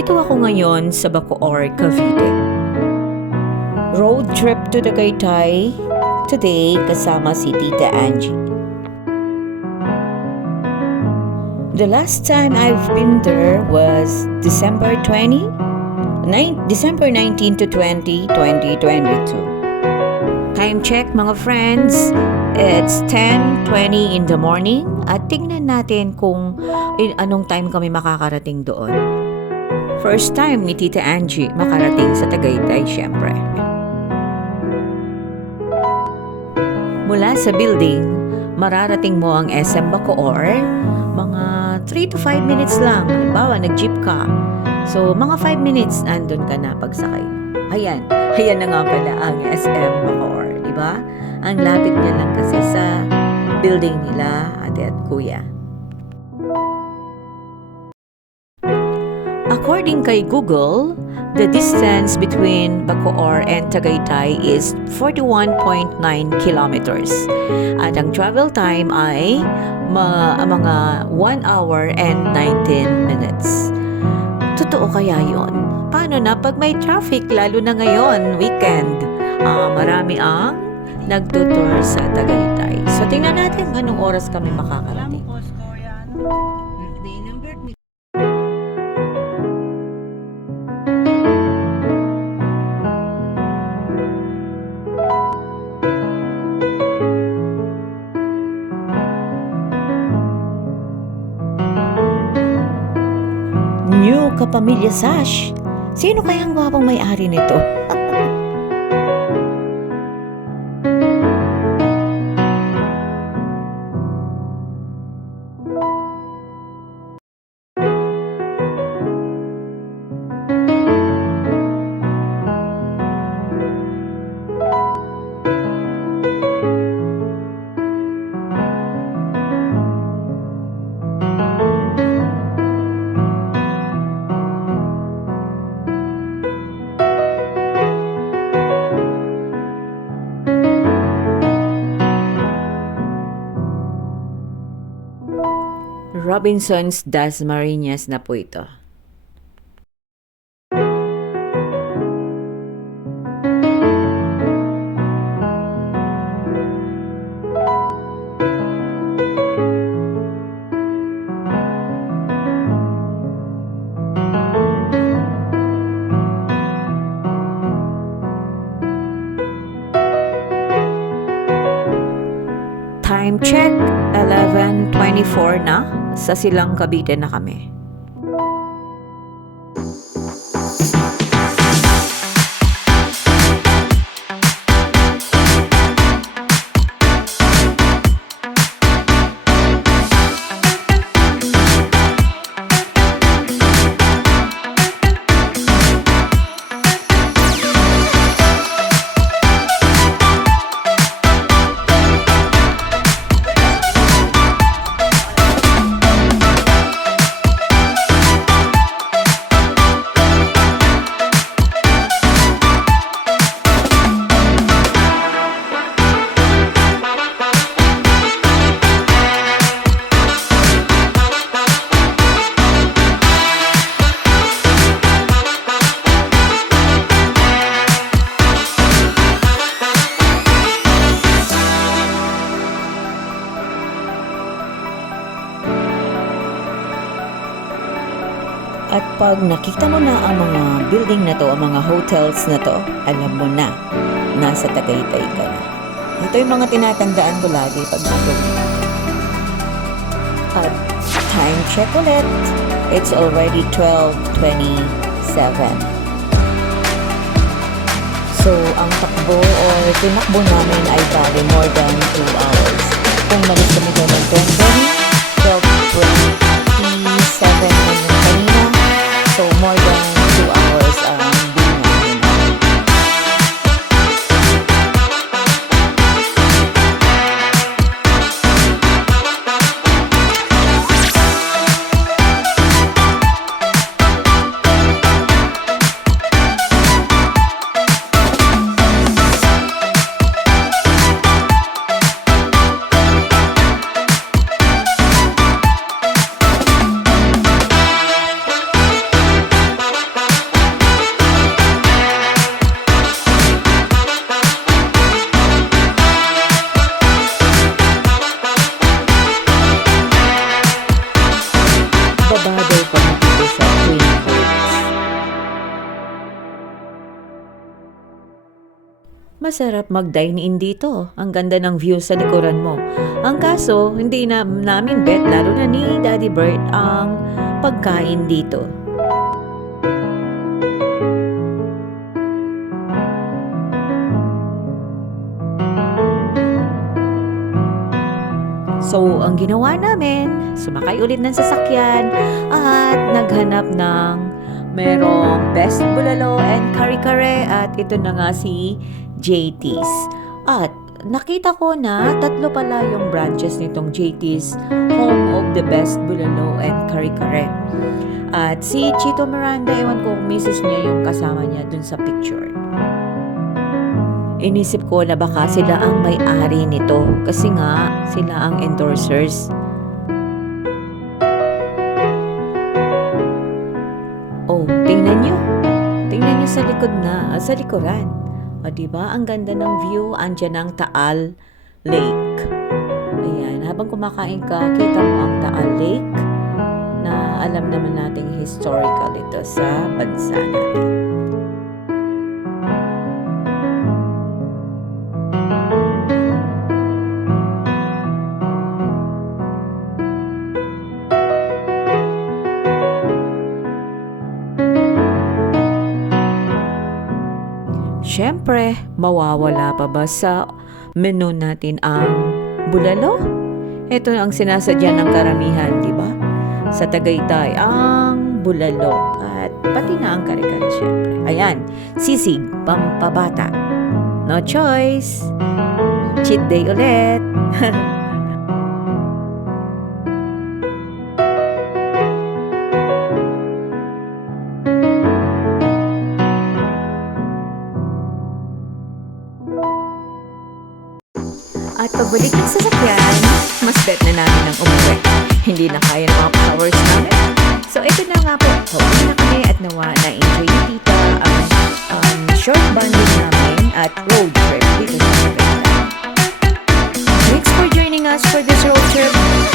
Nandito ako ngayon sa Bacoor, Cavite. Road trip to Tagaytay today kasama si Tita Angie. The last time I've been there was December 19 to 20, 2022. Time check mga friends, it's 10:20 in the morning at tingnan natin kung anong time kami makakarating doon. First time ni Tita Angie makarating sa Tagaytay syempre. Mula sa building, mararating mo ang SM Bacoor, mga 3 to 5 minutes lang. Halimbawa, nag-jeep ka. So, mga 5 minutes, andun ka na pagsakay. Ayan na nga pala ang SM Bacoor, di ba? Ang lapit niya lang kasi sa building nila, ate at kuya. According kay Google, the distance between Bacoor and Tagaytay is 41.9 kilometers. At ang travel time ay mga 1 hour and 19 minutes. Totoo kaya yon? Paano na pag may traffic, lalo na ngayon, weekend? Marami ang nagtutour sa Tagaytay. So, tingnan natin anong oras kami makakarating. New Kapamilya Sash. Sino kaya ang gwapong may-ari nito? Robinson's Dasmariñas na po ito. Time check, 11:24 na. Sa Silang Cavite na kami. At pag nakita mo na ang mga building na to, ang mga hotels na to, alam mo na, nasa Tagaytay ka na. Ito yung mga tinatandaan ko lagi pag nagawin. At time check ulit, it's already 12:27. So, ang takbo or tinakbo namin ay bali more than 2 hours. Kung malis kami doon ng 12:27 na kanina, so more than 2 hours din namin. masarap mag-dine-in dito. Ang ganda ng view sa likuran mo. Ang kaso, hindi na namin bet, lalo na ni Daddy Bert, ang pagkain dito. So, ang ginawa namin, sumakay ulit ng sasakyan at naghanap ng merong Best Bulalo and Kare-Kare at ito na nga si JT's. At nakita ko na tatlo pala yung branches nitong JT's, home of the Best Bulalo and Kare-Kare. At si Chito Miranda, ewan ko kung misis niya yung kasama niya dun sa picture. Inisip ko na baka sila ang may-ari nito kasi nga sila ang endorsers. Oh, tingnan nyo. Tingnan nyo sa likod na, sa likuran. O diba, ang ganda ng view, andyan ang Taal Lake. Ayan, habang kumakain ka, kita mo ang Taal Lake na alam naman nating historical ito sa bansa natin. Siyempre, mawawala pa ba sa menu natin ang bulalo? Ito ang sinasadya ng karamihan, di ba? Sa Tagaytay, ang bulalo at pati na ang kare-kare siyempre. Ayan, sisig, pampabata. No choice. Cheat day ulit. At pagbalik ng sasakyan, mas bet na namin ang umuwi. Hindi na kaya ng mga powers namin. So ito na nga po, pauwi na kami at nawa na-enjoy ni Tita ang short bonding namin at road trip dito sa Tagaytay. Thanks for joining us for this road trip.